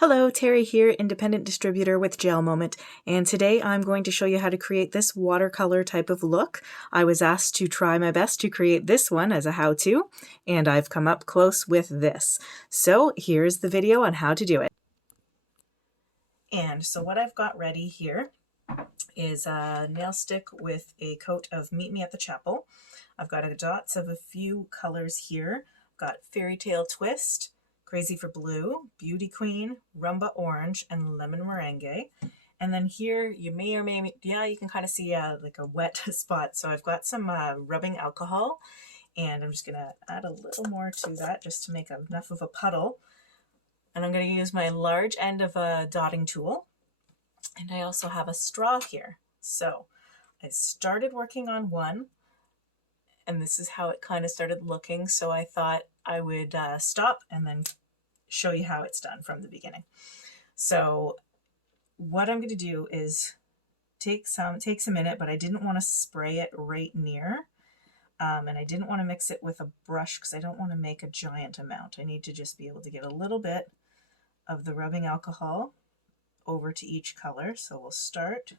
Hello, Terry here, independent distributor with GelMoment, and today I'm going to show you how to create this watercolor type of look. I was asked to try my best to create this one as a how-to, and I've come up close with this. So here's the video on how to do it. And so what I've got ready here is a nail stick with a coat of Meet Me at the Chapel. I've got dots of a few colors here. I've got Fairy Tale Twist, Crazy for Blue, Beauty Queen, Rumba Orange, and Lemon Meringue. And then here you may or may, you can kind of see like a wet spot. So I've got some rubbing alcohol, and I'm just going to add a little more to that just to make enough of a puddle. And I'm going to use my large end of a dotting tool. And I also have a straw here. So I started working on one, and this is how it kind of started looking. So I thought I would stop and then show you how it's done from the beginning. So what I'm going to do is takes a minute, but I didn't want to spray it right near. And I didn't want to mix it with a brush because I don't want to make a giant amount. I need to just be able to get a little bit of the rubbing alcohol over to each color. So we'll start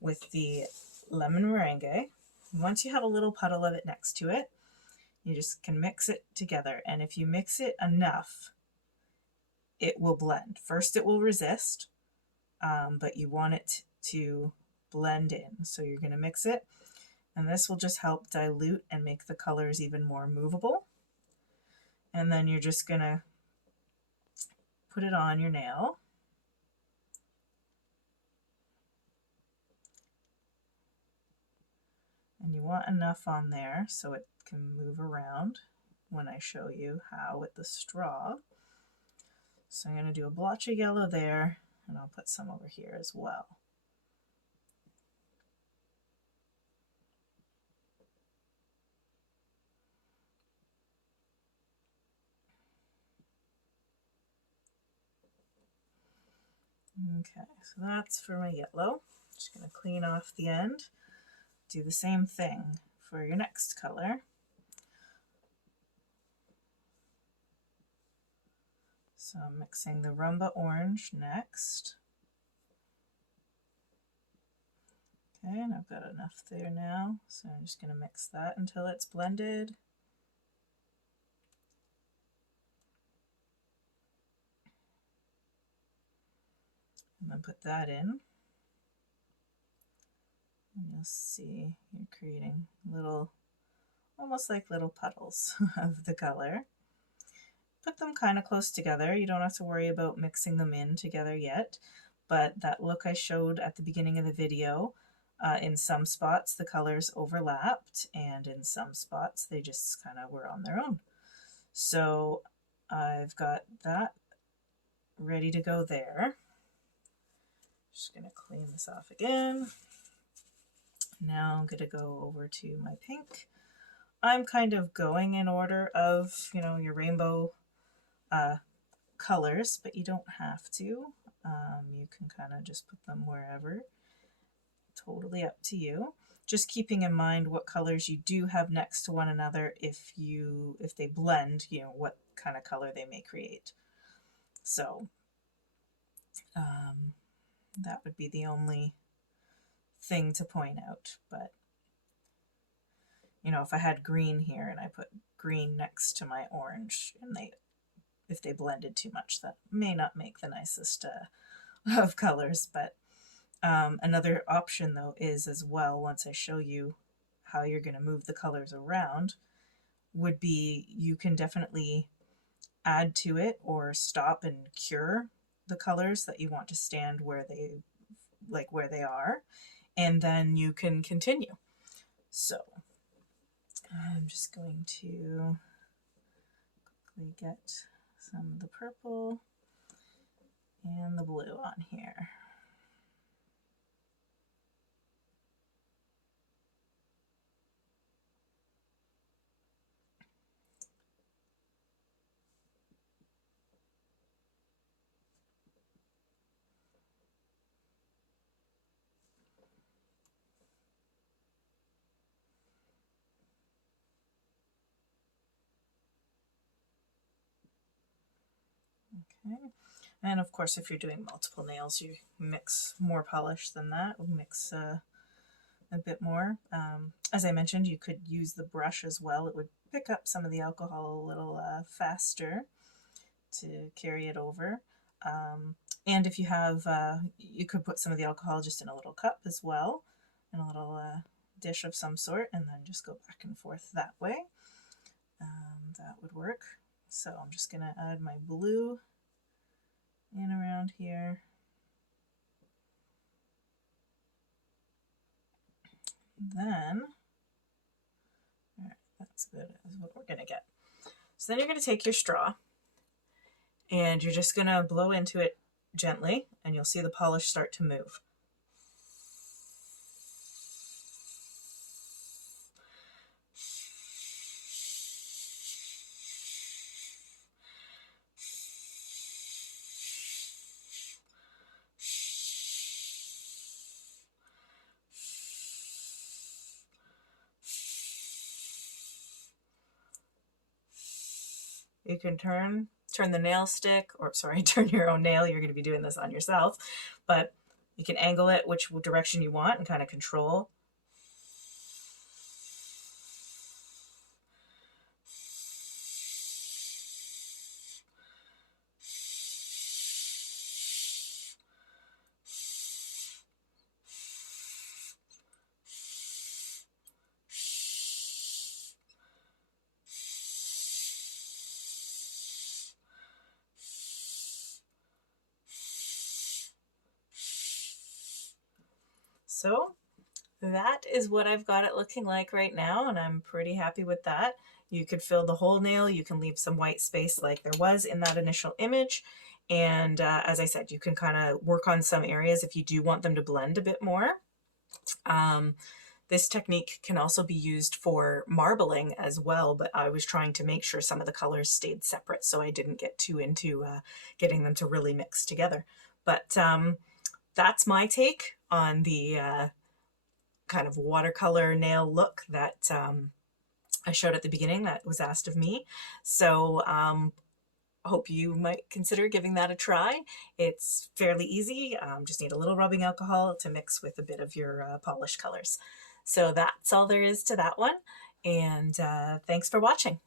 with the lemon meringue. Once you have a little puddle of it next to it, you just can mix it together. And if you mix it enough, it will blend. First it will resist, but you want it to blend in. So you're going to mix it, and this will just help dilute and make the colors even more movable. And then you're just going to put it on your nail. And you want enough on there so it can move around when I show you how with the straw. So I'm going to do a blotch of yellow there, and I'll put some over here as well. Okay, so that's for my yellow. Just going to clean off the end. Do the same thing for your next color. So I'm mixing the Rumba Orange next. Okay, and I've got enough there now, so I'm just going to mix that until it's blended. And then put that in. And you'll see you're creating little, almost like little puddles of the color. Put them kind of close together. You don't have to worry about mixing them in together yet, but that look I showed at the beginning of the video, in some spots the colors overlapped, and in some spots they just kind of were on their own. So I've got that ready to go there. Just going to clean this off again. Now I'm going to go over to my pink. I'm kind of going in order of, your rainbow colors, but you don't have to. You can kind of just put them wherever. Totally up to you. Just keeping in mind what colors you do have next to one another. If they blend, what kind of color they may create. So that would be the only thing to point out. But if I had green here and I put green next to my orange, and if they blended too much, that may not make the nicest of colors. But another option though is as well, once I show you how you're going to move the colors around, would be you can definitely add to it or stop and cure the colors that you want to stand where they are, and then you can continue. So I'm just going to quickly get some of the purple and the blue on here. Okay, And of course, if you're doing multiple nails, you mix more polish than that. We'll mix a bit more. As I mentioned, you could use the brush as well. It would pick up some of the alcohol a little faster to carry it over. And if you have, you could put some of the alcohol just in a little cup as well, in a little dish of some sort, and then just go back and forth that way. That would work. So I'm just going to add my blue in around here. Then, all right, that's good, is what we're going to get. So then you're going to take your straw and you're just going to blow into it gently, and you'll see the polish start to move. You can turn the nail stick, or sorry, turn your own nail. You're going to be doing this on yourself, but you can angle it which direction you want and kind of control. So that is what I've got it looking like right now, and I'm pretty happy with that. You could fill the whole nail, you can leave some white space like there was in that initial image, and as I said, you can kind of work on some areas if you do want them to blend a bit more. This technique can also be used for marbling as well, but I was trying to make sure some of the colors stayed separate so I didn't get too into getting them to really mix together. But that's my take on the kind of watercolor nail look that I showed at the beginning that was asked of me. So hope you might consider giving that a try. It's fairly easy. Just need a little rubbing alcohol to mix with a bit of your polish colors. So that's all there is to that one. And thanks for watching.